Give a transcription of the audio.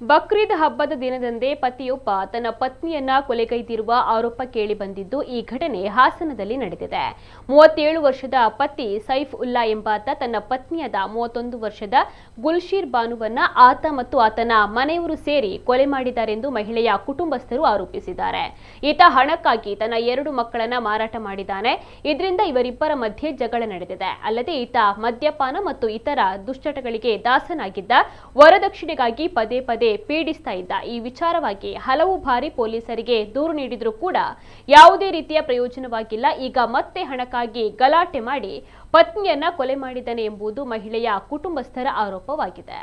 ಬಕ್ರೀದ್ ಹಬ್ಬದ ದಿನದಂದೇ ಪತಿಯೊಬ್ಬ ತನ್ನ ಪತ್ನಿಯನ್ನ ಕೊಲೆಗೈದಿರುವ ಆರೋಪ ಕೇಳಿಬಂದಿದ್ದು ಈ ಘಟನೆ ಹಾಸನದಲ್ಲಿ ನಡೆದಿದೆ. 37 ವರ್ಷದ ಪತಿ ಸೈಫ್ ಉಲ್ಲಾ ಎಂಬಾತ ತನ್ನ ಪತ್ನಿಯಾದ 31 ವರ್ಷದ ಗುಲ್ಶೀರ್ ಬಾನುವನ್ನ ಆತ ಮತ್ತು ಆತನ ಮನೆಯವರು ಸೇರಿ ಕೊಲೆ ಮಾಡಿದ್ದಾರೆಂದು ಮಹಿಳೆಯ ಕುಟುಂಬಸ್ಥರು ಆರೋಪಿಸಿದ್ದಾರೆ. ಈತ ಹಣಕ್ಕಾಗಿ ತನ್ನ 2 ಮಕ್ಕಳನ್ನ ಮಾರಾಟ ಮಾಡಿದ್ದಾನೆ. ಇದರಿಂದ ಇವರಿಬ್ಬರ ಮಧ್ಯೆ ಜಗಳ ನಡೆದಿದೆ. ಅಲ್ಲದೆ ಈತ ಮದ್ಯಪಾನ ಮತ್ತು ಇತರ ದುಶ್ಚಟಗಳಿಗೆ ದಾಸನಾಗಿದ್ದ. ವರದಕ್ಷಿಣೆಗಾಗಿ ಪದೇ ಪದೇ ಪೀಡಿಸ್ತಾ ಇದ್ದ. ಈ ವಿಚಾರವಾಗಿ ಹಲವು ಬಾರಿ ಪೊಲೀಸರಿಗೆ ದೂರು ನೀಡಿದರೂ ಕೂಡ ಯಾವುದೇ ರೀತಿಯ ಪ್ರಯೋಜನವಾಗಿಲ್ಲ. ಈಗ ಮತ್ತೆ ಹಣಕ್ಕಾಗಿ ಗಲಾಟೆ ಮಾಡಿ ಪತ್ನಿಯನ್ನ ಕೊಲೆ ಮಾಡಿದ್ದಾನೆ ಎಂಬುದು ಮಹಿಳೆಯ ಕುಟುಂಬಸ್ಥರ ಆರೋಪವಾಗಿದೆ.